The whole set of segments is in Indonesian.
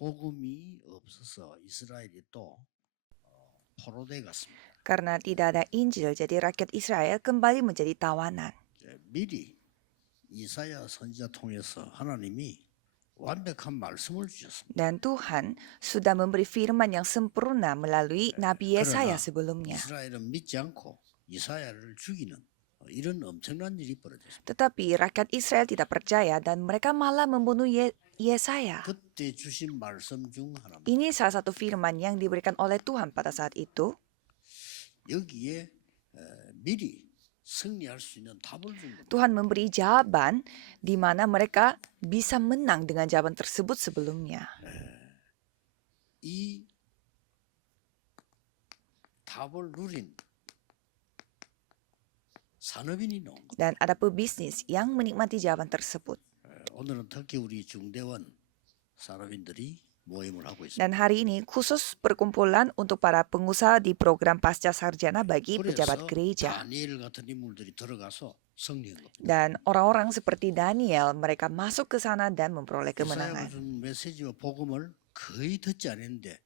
복음이 없어서 이스라엘이 또 포로돼 갔습니다. Karena tidak ada Injil, jadi rakyat Israel kembali menjadi tawanan. 미리 이사야 선지자 통해서 하나님이 완벽한 말씀을 주셨습니다. Dan Tuhan sudah memberi firman yang sempurna melalui Nabi 그러나 Yesaya sebelumnya. 이스라엘은 믿지 않고 이사야를 죽이는 이런 엄청난 일이 벌어졌습니다. Tetapi rakyat Israel tidak percaya dan mereka malah membunuh Yesaya. 그때 주신 말씀 중 하나입니다. Ini salah satu firman yang diberikan oleh Tuhan pada saat itu. 여기에 미리 승리할 수 있는 답을 준 겁니다. Tuhan memberi jawaban di mana mereka bisa menang dengan jawaban tersebut sebelumnya. 이 답을 누린 산업인이 나온 겁니다. Dan ada pebisnis yang menikmati jawaban tersebut. 오늘은 특히 우리 중대원 산업인들이 모임을 하고 있습니다. Dan hari ini khusus perkumpulan untuk para pengusaha di program pasca sarjana bagi pejabat 그래서 gereja. 다니엘 같은 인물들이 들어가서 승리한 겁니다. Dan orang-orang seperti Daniel, mereka masuk ke sana dan memperoleh 이사야가 kemenangan. 준 메시지와 복음을 거의 듣지 않았는데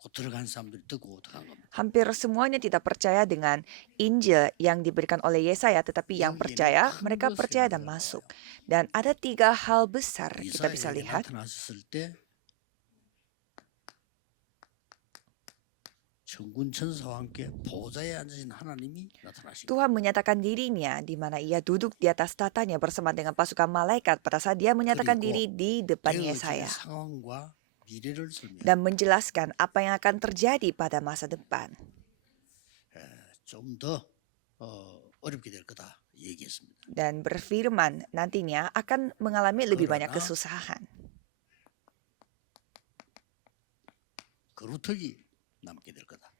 곧 들어간 사람들이 듣고 들어간 겁니다. Hampir semuanya tidak percaya dengan Injil yang diberikan oleh Yesaya, tetapi yang percaya, mereka percaya dan masuk. Dan ada 3 hal besar kita bisa 이사야에게 lihat. 나타나셨을 때 천군 천사와 함께 보좌에 앉으신 하나님이 나타나신 겁니다. Tuhan menyatakan dirinya di mana ia duduk di atas tatanya bersama dengan pasukan malaikat pada saat dia menyatakan diri di depan 되어질 Yesaya 상황과 미래를 설명. dan menjelaskan apa yang akan terjadi pada masa depan. 좀 더 어렵게 될 거다 얘기했습니다. Dan berfirman nantinya akan mengalami lebih banyak kesusahan. 거루턱이 남게 될 거다.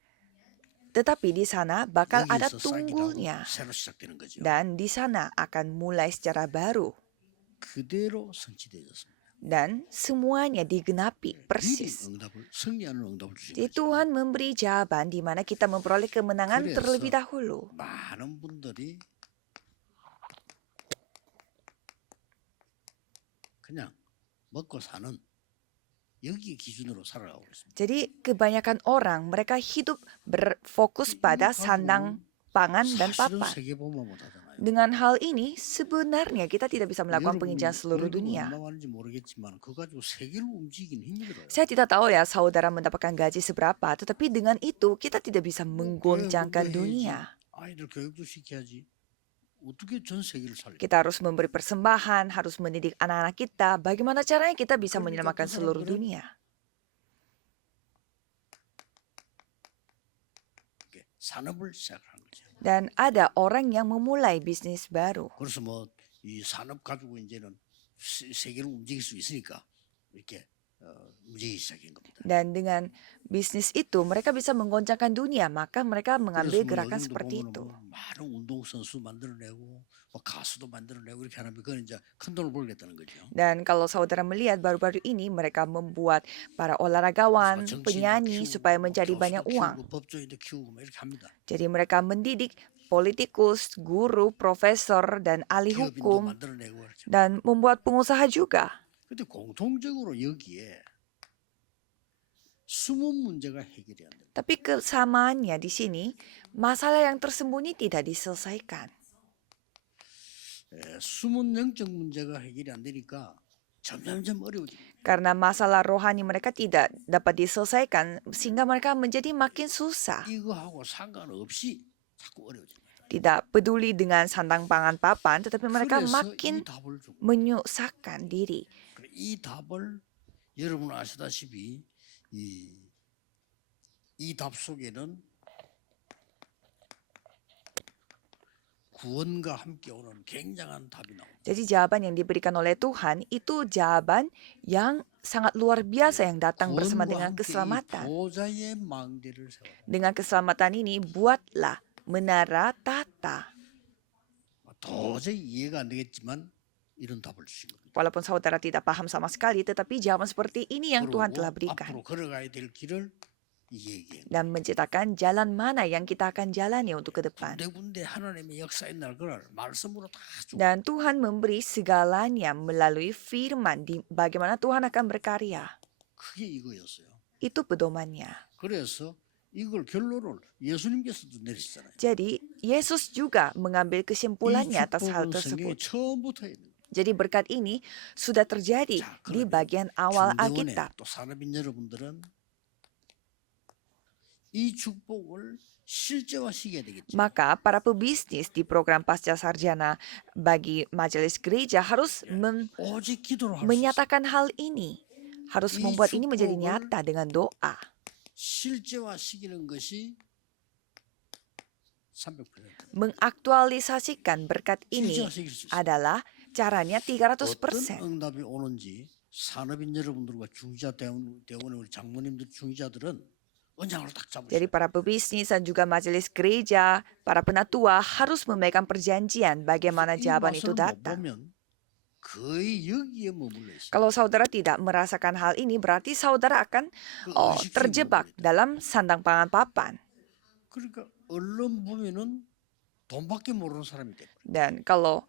Tetapi di sana bakal ada 여기서 싹이라고 tunggulnya 새로 시작되는 거죠. dan di sana akan mulai secara baru 그대로 성취되었습니다. dan semuanya digenapi 미리 persis. 응답을 승리하는 응답을 주신 Jadi 거죠. Tuhan memberi jawaban di mana kita memperoleh kemenangan 그래서 terlebih dahulu. 많은 분들이 그냥 먹고 사는 여기 기준으로 살아가고 있습니다. Jadi kebanyakan orang mereka hidup berfokus pada sandang pangan dan 사실은 papan. 세계보험은 못하잖아요. Dengan hal ini sebenarnya kita tidak bisa melakukan penginjalan seluruh dunia. 얼마 받는지 모르겠지만 그거 가지고 세계를 움직이긴 힘들어요. Saya tidak tahu ya saudara mendapatkan gaji seberapa, tetapi dengan itu kita tidak bisa menggoncangkan dunia. 아이들 교육도 시켜야지. 어떻게 전 세계를 살려? Kita harus memberi persembahan, harus mendidik anak-anak kita. Bagaimana caranya kita bisa menyelamatkan seluruh dunia? 산업을 시작하는 거죠. Dan ada orang yang memulai bisnis baru. 그래서 뭐 이 산업 가지고 이제는 세계를 움직일 수 있으니까 이렇게 움직이기 시작한 겁니다. Dan dengan bisnis itu mereka bisa menggoncangkan dunia, maka mereka mengambil gerakan seperti itu. 많은 운동선수 만들어내고 가수도 만들어내고 이렇게 하면 그건 이제 큰 돈을 벌겠다는 거죠. Dan kalau saudara melihat baru-baru ini mereka membuat para olahragawan, penyanyi supaya mencari banyak uang. 법조인도 키우고 막 이렇게 합니다. Jadi mereka mendidik politikus, guru, profesor, dan ahli 기업인도 hukum, 만들어내고 그렇죠. dan membuat pengusaha juga. 근데 공통적으로 여기에 숨은 문제가 해결이 안 됩니다. Tapi kesamaannya di sini, masalah yang tersembunyi tidak diselesaikan. 숨은 영적 문제가 해결이 안 되니까 점점점 어려워집니다. Karena masalah rohani mereka tidak dapat diselesaikan, sehingga mereka menjadi makin susah. 이거하고 상관없이 자꾸 어려워집니다. Tidak peduli dengan sandang pangan papan, tetapi mereka 그래서 makin 이 답을 주고 menyusahkan diri. 이 답을 여러분 아시다시피 이 답 속에는 구원과 함께 오는 굉장한 답이 나옵니다. Jadi jawaban yang diberikan oleh Tuhan itu jawaban yang sangat luar biasa yang datang bersama dengan keselamatan. 보좌의 망대를 세워. Dengan keselamatan ini, buatlah menara tata. 도저히 이해가 안 되겠지만 이런 답을 주신 겁니다. Walaupun saudara tidak paham sama sekali, tetapi jawaban seperti ini yang Tuhan 그리고 telah berikan. 앞으로 걸어가야 될 길을 이 얘기예요. Dan menciptakan jalan mana yang kita akan jalani untuk ke depan. 군데군데 하나님의 역사의 날 그걸 말씀으로 다 주고 Dan Tuhan memberi segalanya melalui firman di bagaimana Tuhan akan berkarya. 그게 이거였어요. Itu pedomannya. 그래서 이걸 결론을 예수님께서도 내리시잖아요. Jadi Yesus juga mengambil 이 kesimpulannya atas hal 축복은 성경에 tersebut. 처음부터 있는 거예요. Jadi berkat ini sudah terjadi 자, di 그러면 bagian awal 중대원의 Alkitab. 또 산업인 여러분들은 이 축복을 실제화시켜야 되겠죠. Maka para pebisnis di program pasca sarjana bagi majelis gereja harus 오직 기도로 할 수 있어요. menyatakan hal ini. Harus 이 membuat ini menjadi 축복을 nyata dengan doa. 실제화시키는 것이 300%. Mengaktualisasikan berkat ini 실제화시킬 수 있어요. adalah caranya 어떤 300%. 응답이 오는지 산업인 여러분들과 중지자 대원의 우리 장모님들 중지자들은 언장으로 딱 잡으셔야 Jadi para pebisnis dan juga majelis gereja, para penatua harus memegang perjanjian bagaimana 이 jawaban itu 맛을 못 datang. 보면 거의 여기에 머물러 있어요. Kalau saudara tidak merasakan hal ini, berarti saudara akan 그 의식주에 terjebak 머물러 있다. dalam sandang pangan papan. 그러니까 언론 보면은 돈밖에 모르는 사람이 돼. Dan kalau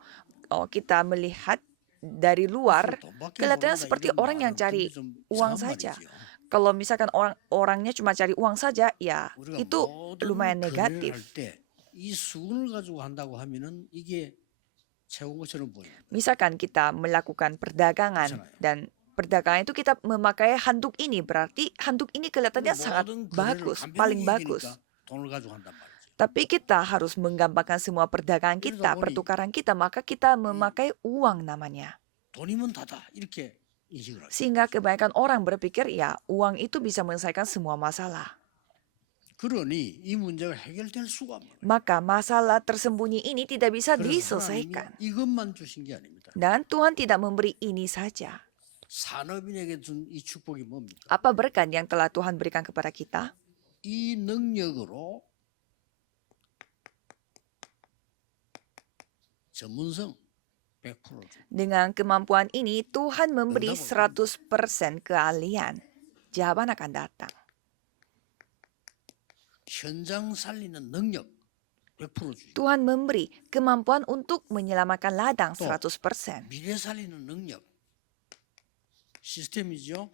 kita melihat dari luar, kelihatannya seperti orang yang cari uang saja. Kalau misalkan orangnya cuma cari uang saja, ya itu lumayan negatif. 이 수건을 가지고 한다고 하면은 이게 채운 것처럼 보여요. Misalkan kita melakukan perdagangan dan perdagangan itu kita memakai handuk ini, berarti handuk ini kelihatannya sangat bagus, paling bagus. 돈을 가지고 한단 말이죠. Tapi kita harus menggambarkan semua perdagangan kita, pertukaran kita, maka kita memakai uang namanya. 돈이면 다다 이렇게 인식을 하죠. Sehingga kebanyakan orang berpikir ya uang itu bisa menyelesaikan semua masalah. 그러니 이 문제가 해결될 수가 없는 거예요. Maka masalah tersembunyi ini tidak bisa 그래서 diselesaikan. 하나님이 이것만 주신 게 아닙니다. Dan Tuhan tidak memberi ini saja. 산업인에게 준 이 축복이 뭡니까? Apa berkat yang telah Tuhan berikan kepada kita? 이 능력으로 전문성 100% 줘. Dengan kemampuan ini Tuhan memberi 100% keahlian. Jawaban akan datang. 현장 살리는 능력 100% 주죠. Tuhan memberi kemampuan untuk menyelamatkan ladang 100%. 미래 살리는 능력 시스템이죠.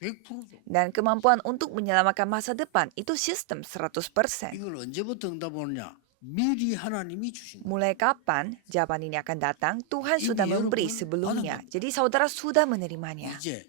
100% 줘. Dan kemampuan untuk menyelamatkan masa depan itu sistem 100%. 이걸 언제부터 응답 오느냐? 미리 하나님이 주신 거예요. Mulai kapan jawaban ini akan datang? Tuhan sudah memberi sebelumnya. Jadi saudara sudah menerimanya. 이제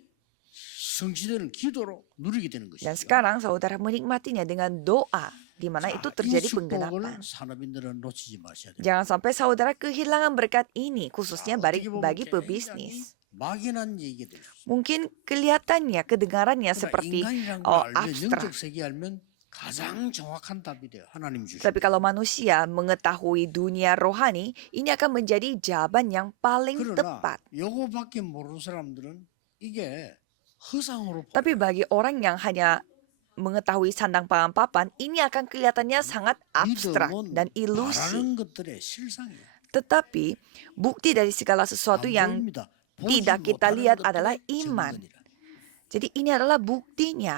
성취되는 기도로 누리게 되는 Dan 것이죠. sekarang saudara menikmatinya dengan doa, di mana itu 이 terjadi 축복을 penggenapan. 산업인들은 놓치지 마셔야 돼요. Jangan sampai saudara kehilangan berkat ini, khususnya 어떻게 보면 bagi 굉장히 pebisnis. 막연한 얘기가 될 수 있어요. Mungkin kelihatannya, kedengarannya 그러나 seperti 인간이란 걸 알면 abstrak. 영적 세계 알면 가장 정확한 답이 돼요. 하나님 주신. Tapi kalau manusia mengetahui dunia rohani, ini akan menjadi jawaban yang paling 그러나 tepat. 요거밖에 모르는 사람들은 이게 허상으로 Tapi bagi orang yang hanya mengetahui sandang pangan papan, ini akan kelihatannya sangat abstrak 믿음은 dan ilusi. 말하는 것들의 실상이에요. Tetapi bukti dari segala sesuatu 안 yang 보입니다. tidak 보지 kita 못하는 lihat 것들의 adalah iman. 증거니라. Jadi ini adalah buktinya.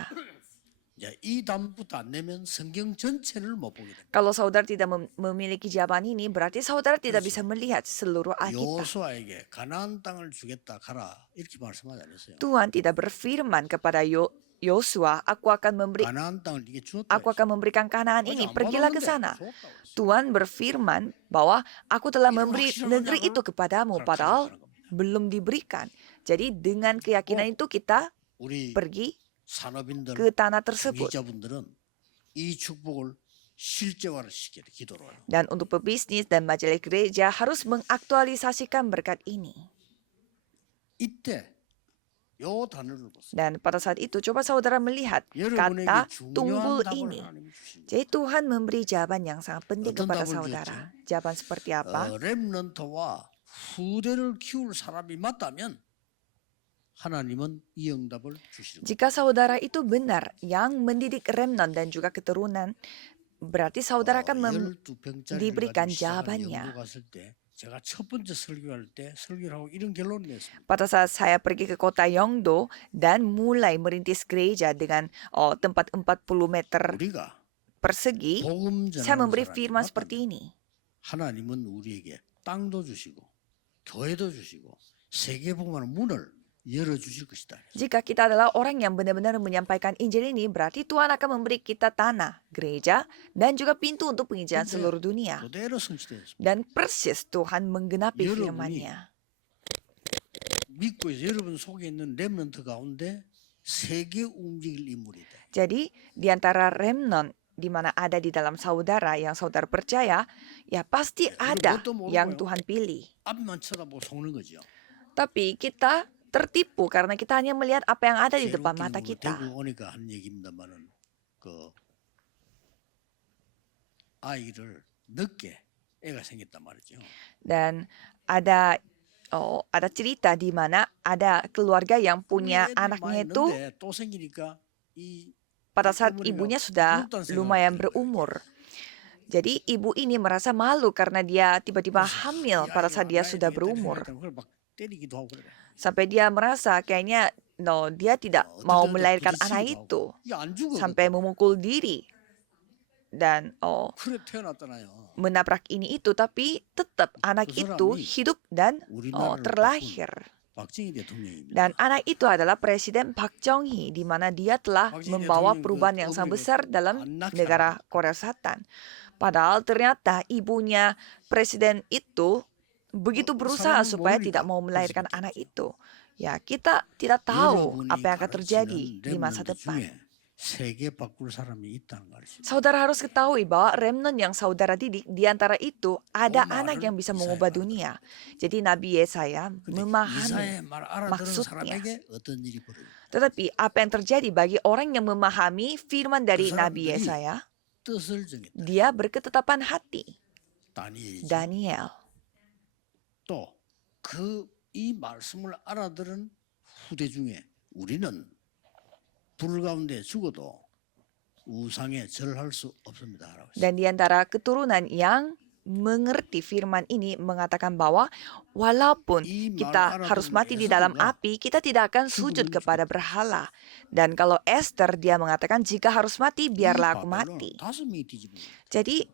이제 이 답부터 안 내면 성경 전체를 못 보게 됩니다. Kalau saudara tidak memiliki jawaban ini, berarti saudara tidak bisa melihat seluruh Alkitab. 여호수아에게 가나안 땅을 주겠다 가라 이렇게 말씀하지 않았어요. Tuhan tidak berfirman kepada Yosua, aku akan 가나안 땅을 이게 주었다. aku akan memberikan Kanaan ini, pergilah ke sana. 줬다고 했어요. Tuhan berfirman bahwa aku telah Ini memberi 확실하냐? negeri itu kepadamu, 그렇게 padahal 생각하는 겁니다. belum diberikan. Jadi dengan keyakinan itu kita 우리 pergi 산업인들, ke tanah tersebut. 중개자분들은 이 축복을 실제화를 시켜야 돼, 기도로. Dan untuk pebisnis dan majelis gereja harus mengaktualisasikan berkat ini. 이때 요 단어를 보세요. Dan pada saat itu coba saudara melihat 여러분에게 kata 중요한 tunggul 답을 ini. 하나님이 주신 거예요. Jadi Tuhan memberi jawaban yang sangat penting 어떤 kepada 답을 saudara. Jawaban seperti apa? 렘넌트와 후대를 키울 사람이 맞다면 하나님은 이 응답을 주시는 거예요. Jika saudara itu benar yang mendidik remnant dan juga keturunan, berarti saudara akan 12병짜리를 diberikan 가지고 시작하는 jawabannya. 연구 갔을 때 제가 첫 번째 설교할 때 설교를 하고 이런 결론을 냈습니다. Pada saat saya pergi ke kota Yeongdo dan mulai merintis gereja dengan tempat 40 meter 우리가 persegi, 복음 saya 전하는 memberi 사람이 firman 맞다면 seperti ini. 하나님은 우리에게 땅도 주시고 교회도 주시고 세계 복음하는 문을 열어주실 것이다. Jika kita adalah orang yang benar-benar menyampaikan Injil ini, berarti Tuhan akan memberi kita tanah, gereja, dan juga pintu untuk penginjilan 근데 seluruh dunia. 그대로 성취되었습니다. Dan persis Tuhan menggenapi 여러분이 firman-Nya. 믿고 있어 여러분 속에 있는 렘넌트 가운데 세계 움직일 인물이다. Jadi, di antara remnant di mana ada di dalam saudara yang saudara percaya, ya pasti ada yang Tuhan pilih. 앞만 쳐다보고 속는 거죠. Tapi kita tertipu karena kita hanya melihat apa yang ada di depan mata kita. 대구 오니까 한 얘기입니다만은 그 아이를 늦게 애가 생겼단 말이죠. Dan ada cerita di mana ada keluarga yang punya anaknya itu 또 생기니까 이 pada saat ibunya sudah lumayan berumur. Jadi ibu ini merasa malu karena dia tiba-tiba hamil pada saat dia sudah berumur. 때리기도 하고 그래. Sampai dia merasa kayaknya dia tidak mau melahirkan anak itu. 이게 안 죽어. Sampai memukul diri. Dan 그래 태어났잖아요. menabrak ini itu, tapi tetap anak itu hidup dan terlahir. 박정희 대통령입니다. Dan anak itu adalah Presiden Park Chung-hee, di mana dia telah membawa perubahan yang sangat besar dalam negara Korea Selatan. Padahal ternyata ibunya presiden itu begitu berusaha supaya tidak mau melahirkan anak itu. Ya, kita tidak tahu apa yang akan terjadi di masa depan. 세계 바꿀 사람이 있다는 말이죠. Saudara harus ketahui bahwa remnant yang saudara didik di antara itu ada anak yang bisa mengubah dunia. Jadi Nabi Yesaya memahami maksudnya. Tetapi apa yang terjadi bagi orang yang memahami firman dari Nabi Yesaya? Dia berketetapan hati. Daniel. 또 이 말씀을 알아들은 후대 중에 우리는 불 가운데 죽어도 우상에 절할 수 없습니다. Dan di antara keturunan yang mengerti firman ini mengatakan bahwa walaupun kita harus mati di dalam api, kita tidak akan sujud kepada berhala. Dan kalau Esther dia mengatakan jika harus mati biarlah aku mati. Jadi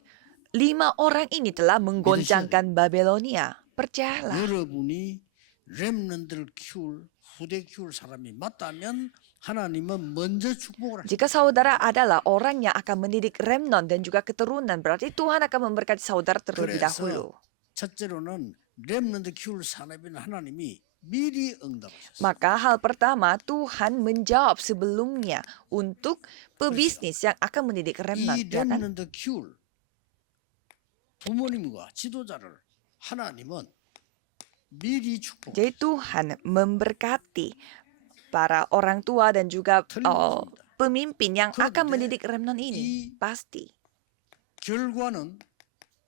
5 orang ini telah menggoncangkan Babelonia. Percayalah. 여러분이 렘넌트를 키울 후대 키울 사람이 맞다면 하나님은 먼저 축복을 하십니다. Jika saudara adalah orang yang akan mendidik remnant dan juga keturunan, berarti Tuhan akan memberkati saudara terlebih dahulu. 첫째로는 렘넌트 키울 사람인 하나님이 미리 응답하셨어요. Maka hal pertama, Tuhan menjawab sebelumnya untuk pebisnis yang akan mendidik remnant. 이 Ya kan? 렘넌트 키울 부모님과 지도자를 하나님은 미리 축복. Jadi Tuhan memberkati para orang tua dan juga pemimpin yang akan mendidik remnant ini. Pasti. 결과는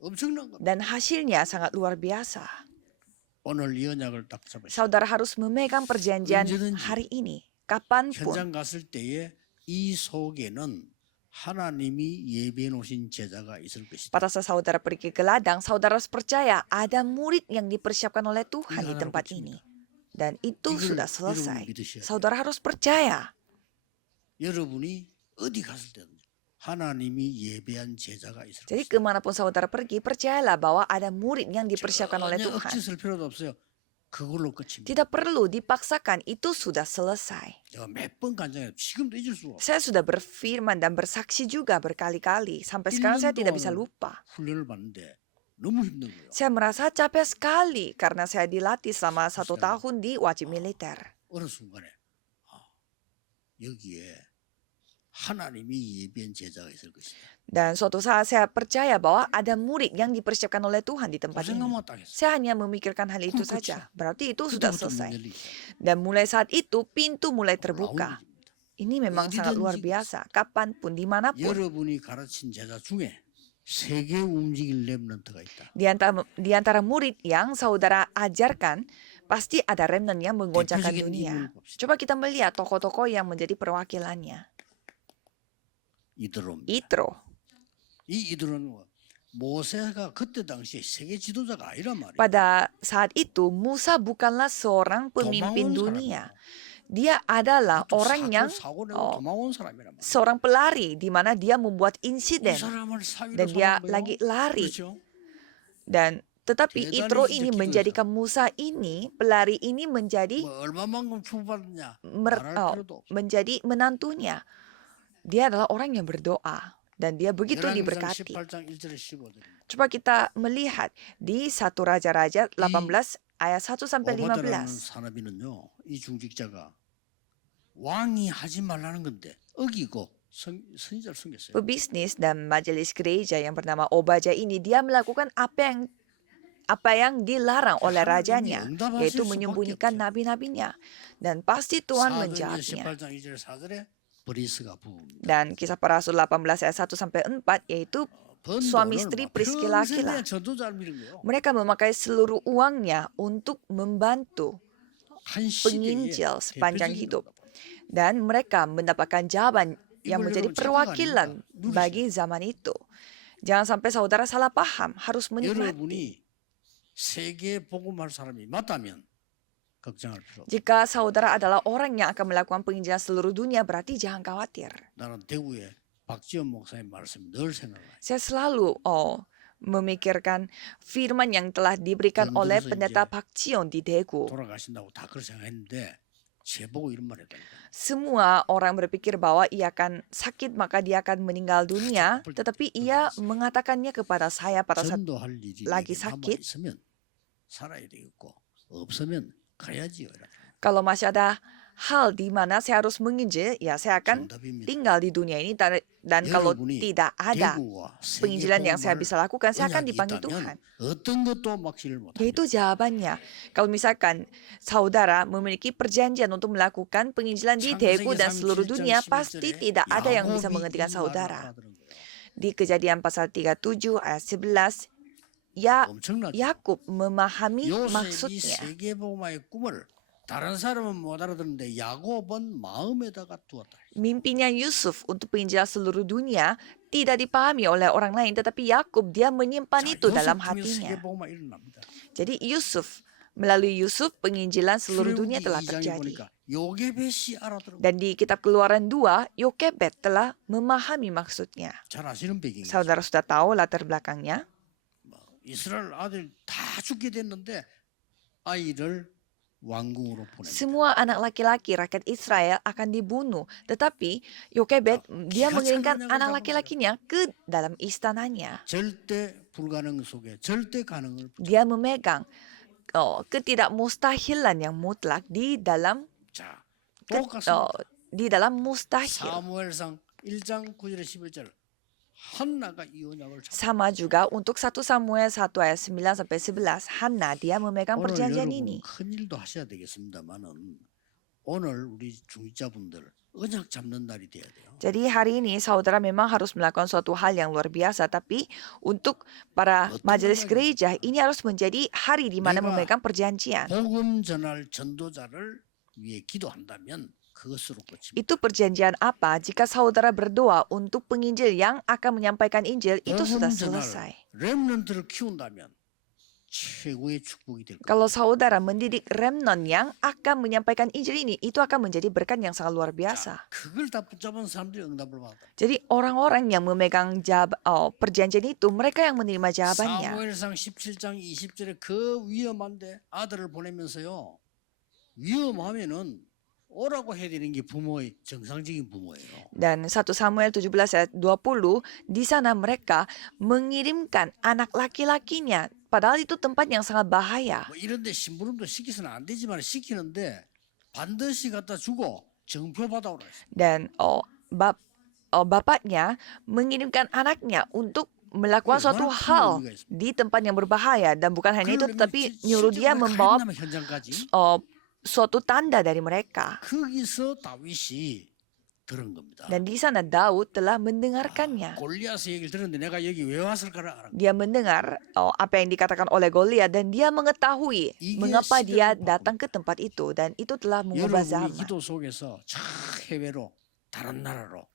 엄청난 겁니다. Dan hasilnya sangat luar biasa. 오늘 이 언약을 딱 잡으시고 Saudara harus memegang perjanjian hari ini. Kapanpun. 현장 갔을 때에 이 속에는 하나님이 예비해 놓으신 제자가 있을 것이다. Pada saat saudara pergi ke ladang, saudara harus percaya ada murid yang dipersiapkan oleh Tuhan di tempat ini. Dan itu sudah selesai. Saudara harus percaya. 여러분이 어디 갔을 때든 하나님이 예배한 제자가 있을 Jadi 것이다. kemanapun saudara pergi, percayalah bahwa ada murid yang dipersiapkan oleh 전혀 Tuhan. 억지 쓸 필요도 없어요. 그걸로 끝입니다. Tidak perlu dipaksakan, itu sudah selesai. 제가 몇 번 간증해요. 지금도 잊을 수가 없어요. Saya sudah berfirman dan bersaksi juga berkali-kali. Sampai sekarang saya tidak bisa lupa. 훈련을 받는데 너무 힘든 거예요. Saya merasa capek sekali karena saya dilatih selama 1 tahun di wajib militer. 어느 순간에 여기에 하나님이 예비한 제자가 있을 것이다. Dan suatu saat saya percaya bahwa ada murid yang dipersiapkan oleh Tuhan di tempat 그 ini. 생각만 딱 했어요. Saya hanya memikirkan hal itu 그렇죠. saja. Berarti itu sudah 그때부터 문 selesai. 열리기 시작해요. Dan mulai saat itu pintu mulai terbuka. 라운드입니다. Ini memang sangat luar biasa. Kapanpun, dimanapun. 여러분이 가르친 제자 중에 세계 움직일 렘넌트가 있다. Di antara murid yang saudara ajarkan, pasti ada remnant yang menggoncangkan 대표적인 dunia. 인물을 봅시다. Coba kita melihat tokoh-tokoh yang menjadi perwakilannya. 이드로입니다. Yitro. 이 이드로는 모세가 그때 당시에 세계 지도자가 아니란 말이에요. Pada saat itu, Musa bukanlah seorang pemimpin 도망온 dunia. 사람이에요. Dia adalah 또 orang yang 사고 내고 도망온 사람이란 말이에요. seorang pelari di mana dia membuat 이 insiden 사람을 사위로 dan dia 삼은 거예요. lagi lari. 그렇죠? Dan Tetapi 대단히 Itro 진짜 ini 기도해서. menjadikan Musa ini, pelari ini menjadi 뭐 얼마만큼 축복받느냐 말할 필요도 없어. menjadi menantunya. Dia adalah orang yang berdoa dan dia begitu 열왕기상 diberkati. 18장 1절에 15절. Coba kita melihat di 1 Raja-Raja 18 ayat 1 sampai 오바다라는 15. 사람이는요, 이 중직자가 왕이 하지 말라는 건데 어기고 선지자를 섬겼어요. Pebisnis dan majelis gereja yang bernama Obaja ini, dia melakukan apa yang dilarang oleh rajanya, yaitu menyembunyikan nabi-nabinya. Dan pasti Tuhan 사도행전 menjawabnya. 18장 2절 4절에 브리스가 부부입니다. Dan kisah para rasul 18 ayat 1 sampai 4 yaitu suami istri Priskila Akila. 전도자를 믿은 거예요. Mereka memakai seluruh uangnya untuk membantu 한 penginjil 시대에 sepanjang 대표적인 hidup. 겁니다. Dan mereka mendapatkan jawaban yang 이걸 menjadi 여러분 perwakilan 착각 아닙니다. bagi zaman itu. Jangan sampai saudara salah paham, harus menikmati. 여러분이 세계 복음할 사람이 맞다면 걱정할 필요 없어요. Jika saudara adalah orang yang akan melakukan penginjilan seluruh dunia, berarti jangan khawatir. 나는 대구에 박지원 목사님 말씀 늘 생각나요. Saya selalu memikirkan firman yang telah diberikan oleh Tentu pendeta saja. Pak Cion di Daegu. 돌아가신다고 다 그렇게 생각했는데 제보고 이런 말 했다니까. Semua orang berpikir bahwa ia akan sakit maka dia akan meninggal dunia, tetapi ia mengatakannya kepada saya pada saat 전도할 일이 lagi 내게 남아 sakit. 있으면 살아야 되겠고 없으면 가야지요. kalau masih ada hal di mana saya harus menginjil, ya saya akan 정답입니다. tinggal di dunia ini dan kalau 여러분이 tidak ada 대구와 세계 penginjilan yang saya 복음을 bisa lakukan, saya akan 언약이 dipanggil 있다면 Tuhan. 어떤 것도 막지를 못합니다. Yaitu jawabannya. Kalau misalkan saudara memiliki perjanjian untuk melakukan penginjilan di Daegu dan seluruh dunia, pasti tidak ada yang bisa menghentikan saudara. Di Kejadian pasal 37 ayat 11, 엄청나죠. Yakub memahami 요셉이 maksudnya. 세계복음화의 꿈을 다른 사람은 못 알아듣는데 야곱은 마음에다가 두었다. Mimpinya Yusuf untuk penginjilan seluruh dunia tidak dipahami oleh orang lain, tetapi Yakub dia menyimpan itu dalam hatinya. 세계복음화 일어납니다. Jadi melalui Yusuf penginjilan seluruh dunia telah terjadi. 보니까 요게벳이 알아들어. Dan di kitab Keluaran 2, Yokebed telah memahami maksudnya. 잘 아시는 배경이죠. Saudara sudah tahu latar belakangnya. 이스라엘 아들 다 죽게 됐는데 아이를 왕궁으로 보냅니다. Semua anak laki-laki rakyat Israel akan dibunuh. Tetapi Yokebed dia mengirimkan anak laki-lakinya ke dalam istananya. 절대 불가능 속에 절대 가능을 Dia memegang ketidakmustahilan yang mutlak di dalam 자, 똑같습니다. di dalam mustahil. 사무엘상 1장 9절에 11절 한나가 이 언약을 Sama juga untuk 1 Samuel 1 ayat 9 sampai 11, Hana dia memegang 오늘 perjanjian 여러분 ini. 큰 일도 하셔야 되겠습니다만은 오늘 우리 중직자분들 언약 잡는 날이 돼야 돼요. Jadi hari ini saudara memang harus melakukan suatu hal yang luar biasa, tapi untuk para majelis gereja ini harus menjadi hari di mana memegang perjanjian. 복음 전할 전도자를 위해 기도한다면 그것으로 끝입니다. Itu perjanjian apa? Jika saudara berdoa untuk penginjil yang akan menyampaikan Injil, itu sudah 복음 전할 selesai. 렘넌트를 키운다면 최고의 축복이 될 겁니다. Kalau saudara mendidik remnon yang akan menyampaikan Injil ini, itu akan menjadi berkat yang sangat luar biasa. 그걸 다 붙잡은 사람들이 응답을 받았다. Jadi orang-orang yang memegang perjanjian itu, mereka yang menerima jawabannya. 사무엘상 17장 20절에 그 위험한데 아들을 보내면서요. 위험하면은 오라고 해야 되는 게 부모의 정상적인 부모예요. Dan 1 Samuel 17 ayat 20, di sana mereka mengirimkan anak laki-lakinya. Padahal itu tempat yang sangat bahaya. 뭐 이런데 심부름도 시키서는 안 되지만 시키는데 반드시 갖다 주고 정표 받아오라 했어요. Dan bapaknya mengirimkan anaknya untuk melakukan suatu hal di tempat yang berbahaya. Dan bukan hanya itu, tetapi nyuruh dia membawa 현장까지 suatu tanda dari mereka. 거기서 다윗이 들은 겁니다. Dan di sana Daud telah mendengarkannya. 골리앗의 얘기를 들었는데 내가 여기 왜 왔을까를 알아. Dia mendengar apa yang dikatakan oleh Goliat dan dia mengetahui mengapa dia datang ke tempat itu, dan itu telah mengubah 여러분이 zaman. 기도 속에서 저 해외로 다른 나라로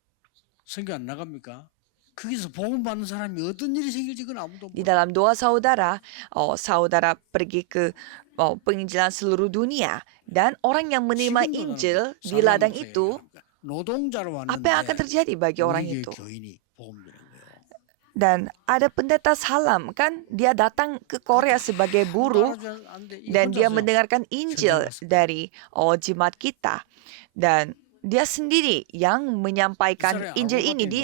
선교 안 나갑니까? 거기서 복음 받는 사람이 어떤 일이 생길지 그건 아무도 Di 몰라. dalam doa saudara, saudara pergi ke penginjilan seluruh dunia, dan orang yang menerima Injil di ladang itu, 노동자로 apa yang akan 왔는데 terjadi bagi orang 우리 itu? 교회 교인이 복음 드는 거예요. Dan ada pendeta Salam kan, dia datang ke Korea sebagai buruh dan dia mendengarkan Injil dari jemaat kita. Dan dia sendiri yang menyampaikan Injil ini di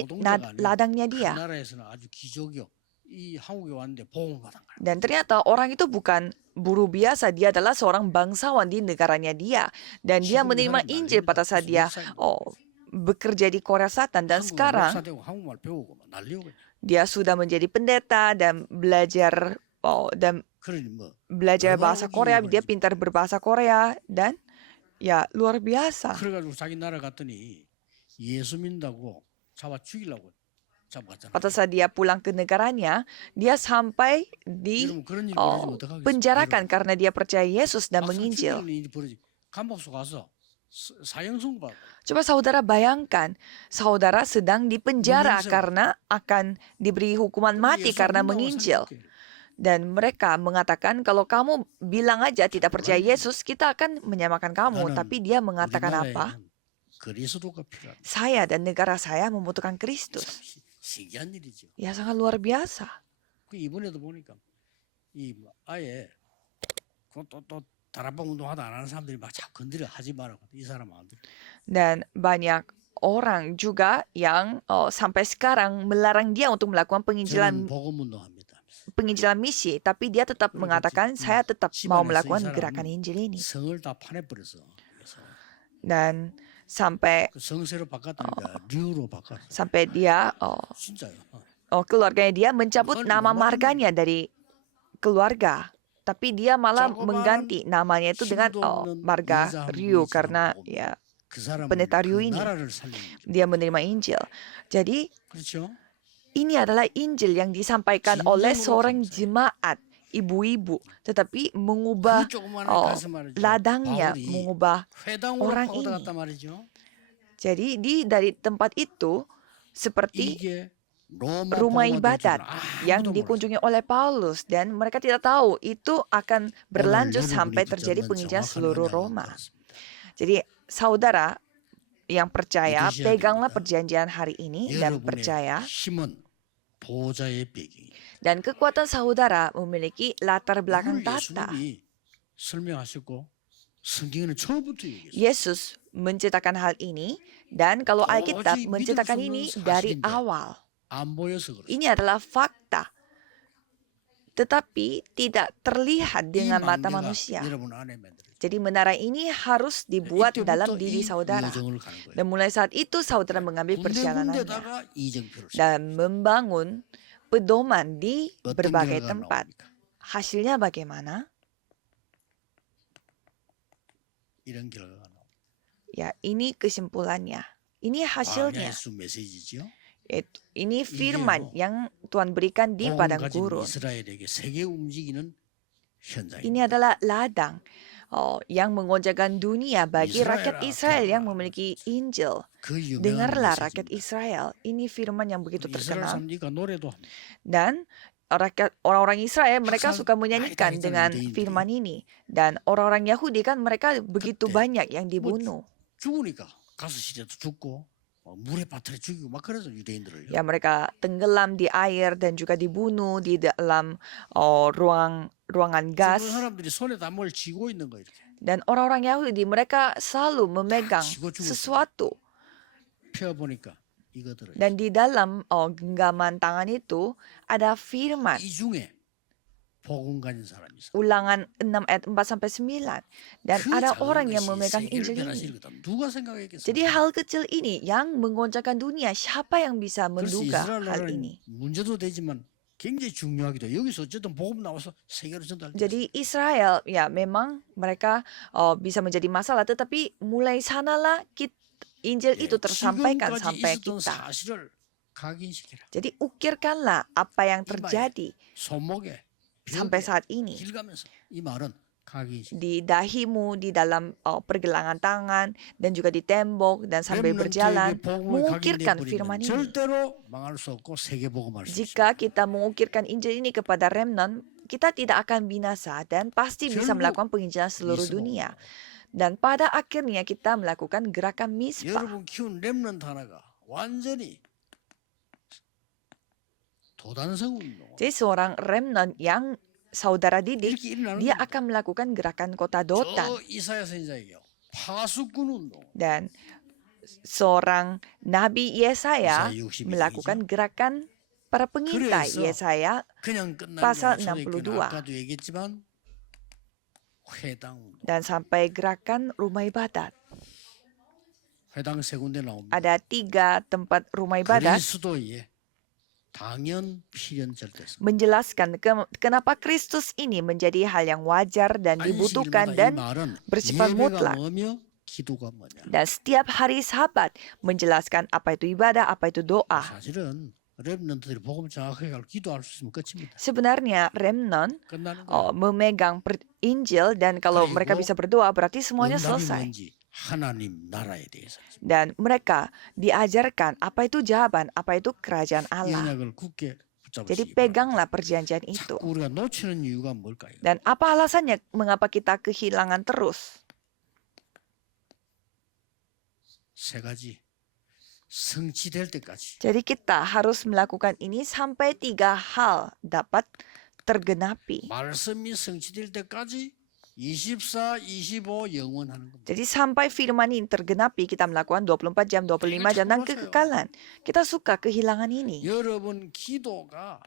ladangnya 그 dia. 나라에서는 아주 기적이요. 이 한국에 왔는데 복음을 받은 거야. Dan ternyata orang itu bukan buruh biasa, dia adalah seorang bangsawan di negaranya dia. Dan dia menerima Injil pada saat dia bekerja di Korea Selatan. Dan 한국에 sekarang 목사 되고 한국말 배우고 막 난리고 그냥. dia sudah menjadi pendeta dan belajar 그러니 뭐 belajar 얼마나 bahasa 우기고 Korea. Dia 그러지. pintar berbahasa Korea dan ya luar biasa. 그래가지고 자기 나라 갔더니 예수 믿는다고 잡아 죽이려고 잡아갔잖아. Pada saat dia pulang ke negaranya, dia sampai 여러분 그런 일 벌어지면 어떡하겠어요? penjarakan karena dia percaya Yesus dan 막상 menginjil. 죽이는 일이 벌어지. 감옥소 가서 사형선고 받고. Coba saudara bayangkan, saudara sedang dipenjara menginjil. karena akan diberi hukuman mati 예수 karena 안 믿는다고 menginjil. 살려줄게. Dan mereka mengatakan kalau kamu bilang aja tidak percaya Yesus, kita akan menyamakan kamu. 나는 Tapi dia mengatakan apa? 우리나라에는 그리스도가 필요하다. Saya dan negara saya membutuhkan Kristus. 참 신기한 일이죠. Ya sangat luar biasa. 그 이번에도 보니까 이 아예 또 다락방 운동하다 안 하는 사람들이 막 자꾸 건드려 하지 말라고 이 사람 안 들어. Dan banyak orang juga yang sampai sekarang melarang dia untuk melakukan 저는 복음 운동합니다. penginjilan misi, tapi dia tetap mengatakan saya tetap mau melakukan gerakan Injil ini. 성을 다 파내버려서 그래서 Dan sampai 그 성세로 바꿨다니까 류로 바꿨어. sampai dia 진짜요. keluarganya dia mencabut nama marganya dari keluarga, tapi dia malah mengganti namanya itu dengan marga Ryu karena ya 그 사람은 pendeta Ryu 그 ini 나라를 살리는 거죠. dia menerima Injil. Jadi 그렇죠? ini adalah Injil yang disampaikan oleh seorang jemaat ibu-ibu, tetapi mengubah 그 조그마한 가서 말이죠. ladangnya, 바울이 mengubah 회당으로 orang 파고들었단 ini. 말이죠. Jadi dari tempat itu seperti 이게 로마 rumah 복음화 될 ibadat 줄은 yang 아무도 몰랐어요. dikunjungi oleh Paulus dan mereka tidak tahu itu akan berlanjut 오늘 sampai 여러분이 terjadi 붙잡는 penginjilan 정확한 seluruh 언약은 Roma. 그렇습니다. Jadi saudara yang percaya, 믿으셔야 peganglah 됩니다. perjanjian hari ini dan 여러분의 percaya. 힘은 보좌의 배경이에요. Dan kekuatan saudara memiliki latar belakang 이걸 tata. 예수님이 설명하셨고 성경에는 처음부터 얘기했어요. Yesus menceritakan hal ini dan kalau Alkitab 도저히 menceritakan 믿을 수 ini 없는 dari 사실인데. awal. 안 보여서 그렇습니다. Ini adalah fakta. Tetapi tidak terlihat 이 dengan mata 망대가 manusia. 여러분 안에 만들어져요. Jadi menara ini harus dibuat dalam 이때부터 diri 이 saudara. 여정을 가는 거예요. Dan mulai saat itu saudara mengambil perjalanannya 군데군데다가 이정표를 씁니다. dan membangun pedoman di 어떤 berbagai 결과가 tempat. 나옵니까? Hasilnya bagaimana? 이런 결과가 나옵니다. Ya, ini kesimpulannya. Ini hasilnya. 광야의 수 메시지죠. Ini firman yang Tuhan berikan di 복음 padang 가진 gurun. 이스라엘에게 세계 움직이는 현장입니다. Ini adalah ladang yang mengojakkan dunia bagi Israel rakyat Israel yang memiliki Injil. 그 유명한 Dengarlah rakyat 메시지입니다. Israel. Ini firman yang begitu 우리 이스라엘 terkenal. 사람들이니까 노래도 합니다. Dan orang-orang Israel mereka Pasal suka menyanyikan banyak dengan Yudain들이. firman ini. Dan orang-orang Yahudi kan mereka begitu 그때 banyak yang dibunuh. 죽으니까 가스 시대도 죽고 물에 빠뜨려 죽이고 막 그래서 유대인들을요. Ya mereka tenggelam di air dan juga dibunuh di dalam ruangan 죽은 gas. 사람들이 손에다 뭘 쥐고 있는 거 이렇게 Dan orang-orang Yahudi mereka selalu memegang 쥐고 죽었어요. sesuatu. 펴 보니까 이거들을 Dan di dalam genggaman tangan itu ada firman. 이 중에 복음 가진 사람이 있어. Ulangan 6 ayat 4 sampai 9. Dan 그 ada 작은 orang yang 것이 memegang 세계를 Injil 변화시킬 ini. 거다. 누가 생각했겠어요? Jadi hal kecil ini yang menggoncangkan dunia, siapa yang bisa 그래서 menduga 이스라엘 hal 나라는 ini? 문제도 되지만 굉장히 중요하기도 해요. 여기서 어쨌든 복음 나와서 세계로 전달돼. Jadi Israel ya memang mereka bisa menjadi masalah, tetapi mulai sanalah Injil itu tersampaikan sampai 있었던 kita. 사실을 각인시키라. Jadi ukirkanlah apa yang terjadi 손목에 sampai saat ini. 길가면서 이 말은 각인시키라. Di dahimu, di dalam pergelangan tangan, dan juga di tembok, dan sambil berjalan, mengukirkan firman ini. 절대로 망할 수 없고 세계 복음할 수 있습니다. Jika kita mengukirkan Injil ini kepada remnant, kita tidak akan binasa dan pasti bisa melakukan penginjilan seluruh dunia. Dan pada akhirnya kita melakukan gerakan misbah. 여러분 키운 렘넌트 하나가 완전히 도단성 운동. Jadi seorang remnant yang saudara didik, 이렇게 일어나는 dia 겁니다. akan melakukan gerakan kota Dotan. 저 이사야 선지자에게요. 파수꾼 운동. Dan seorang Nabi Yesaya Yesaya 62 melakukan gerakan para pengintai. 그래서 Yesaya 그냥 끝난 pasal 게 아니라 62. 아까도 얘기했지만 회당 운동. dan sampai gerakan rumah ibadat. 회당 세 군데 나옵니다. Ada 3 tempat rumah ibadat 그리스도의 당연 필연 절대성. menjelaskan kenapa Kristus ini menjadi hal yang wajar dan dibutuhkan 안식일마다 이 dan 말은 bersifat 예배가 mutlak. 뭐며 기도가 뭐냐. Dan setiap hari Sabat menjelaskan apa itu ibadah, apa itu doa. 사실은 랩런트들이 복음 정확하게 알고 기도할 수 있으면 끝입니다. Sebenarnya remnant 끝나는 거예요. memegang Injil dan kalau 그리고 mereka bisa berdoa berarti semuanya 응답이 selesai. 뭔지 하나님 나라에 대해서 Dan mereka diajarkan apa itu jawaban, apa itu kerajaan 이 Allah. 언약을 굳게 Jadi 붙잡으시기 바랍니다. peganglah perjanjian itu. 자꾸 우리가 놓치는 이유가 뭘까요? Dan apa alasannya mengapa kita kehilangan terus? 세 가지. 성취될 때까지. Jadi kita harus melakukan ini sampai 3 hal dapat tergenapi. 말씀이 성취될 때까지 24, 25 영원하는 겁니다. Jadi sampai firman ini tergenapi, kita melakukan 24 jam, 25 jam, dan kekekalan. Kita suka kehilangan ini. 여러분 기도가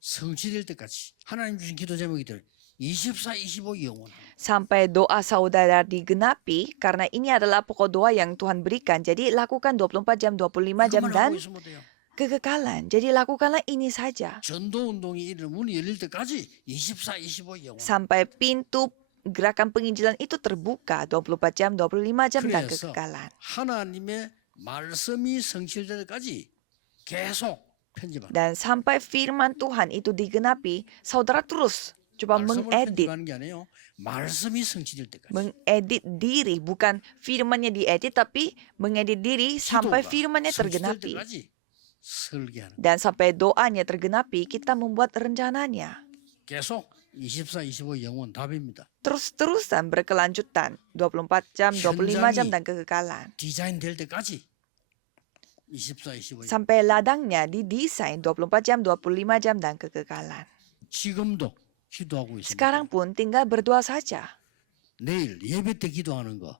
성취될 때까지 하나님 주신 기도 제목이들 24, 25 영원하는 겁니다. Sampai doa saudara digenapi, karena ini adalah pokok doa yang Tuhan berikan. Jadi lakukan 24 jam, 25 jam, 이것만 dan 하고 있으면 돼요. kekekalan. Jadi lakukanlah ini saja. 전도 운동이 이르는 문이 열릴 때까지 24, 25 영원. Sampai pintu gerakan penginjilan itu terbuka 24 jam, 25 jam, dan 그래서 kekekalan. 하나님의 말씀이 성취될 때까지 계속 편집하는. Dan sampai firman Tuhan itu digenapi, saudara terus coba 말씀을 mengedit. 편집하는 게 아니에요. 말씀이 성취될 때까지. Mengedit diri, bukan firmannya diedit, tapi mengedit diri sampai 기도가 firmannya 성취될 tergenapi. 때까지 설계하는. Dan sampai doanya tergenapi, kita membuat rencananya. 계속 24, 25 영원 답입니다. Terus-terusan berkelanjutan, 24 jam, 25 jam, 현장이 dan kekekalan. 디자인 될 때까지 24, 25 영원. Sampai ladangnya didesain 24 jam, 25 jam, dan kekekalan. 지금도 기도하고 있습니다. Sekarang pun tinggal berdoa saja. 내일 예배 때 기도하는 거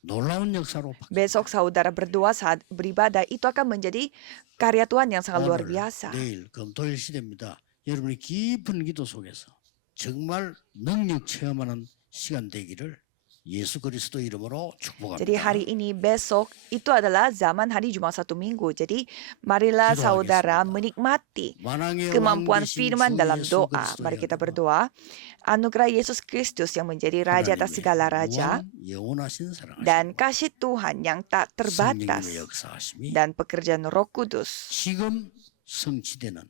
놀라운 역사로 바뀝니다. Besok saudara berdoa saat beribadah, itu akan menjadi karya Tuhan yang sangat luar 오늘, biasa. 내일 금토일 시대입니다. 여러분이 깊은 기도 속에서 정말 능력 체험하는 시간 되기를 예수 그리스도 이름으로 축복합니다. Jadi hari ini, besok, itu adalah zaman hari Jumat 1 minggu. Jadi marilah 기도하겠습니다. saudara menikmati 만왕의 kemampuan 왕 되신 firman 주 dalam 예수 doa. 그리스도의 Mari kita 이름으로 berdoa. Anugerah Yesus Kristus yang menjadi Raja atas segala raja, 무한 영원하신 dan 사랑하시고 kasih Tuhan yang tak terbatas, 성령님의 역사하심이 dan pekerjaan Roh Kudus 지금 성취되는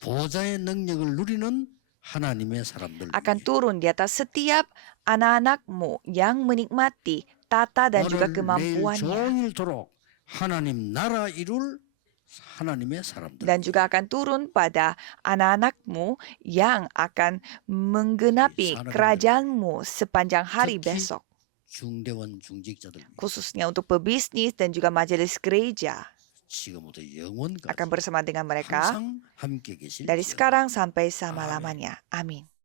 보좌의 능력을 누리는 하나님의 사람들 akan 위해 turun di atas setiap anak-anakmu yang menikmati tata dan juga 오늘 내일 kemampuannya. 종일토록 하나님 나라 이룰 하나님의 사람들 Dan juga akan turun pada anak-anakmu yang akan menggenapi kerajaanmu sepanjang hari 특히 besok. 중대원 중직자들 위해 Khususnya untuk pebisnis dan juga majelis gereja 지금부터 영원까지 akan bersama dengan mereka 항상 함께 dari 계실지어다. sekarang sampai selama-lamanya. Amin.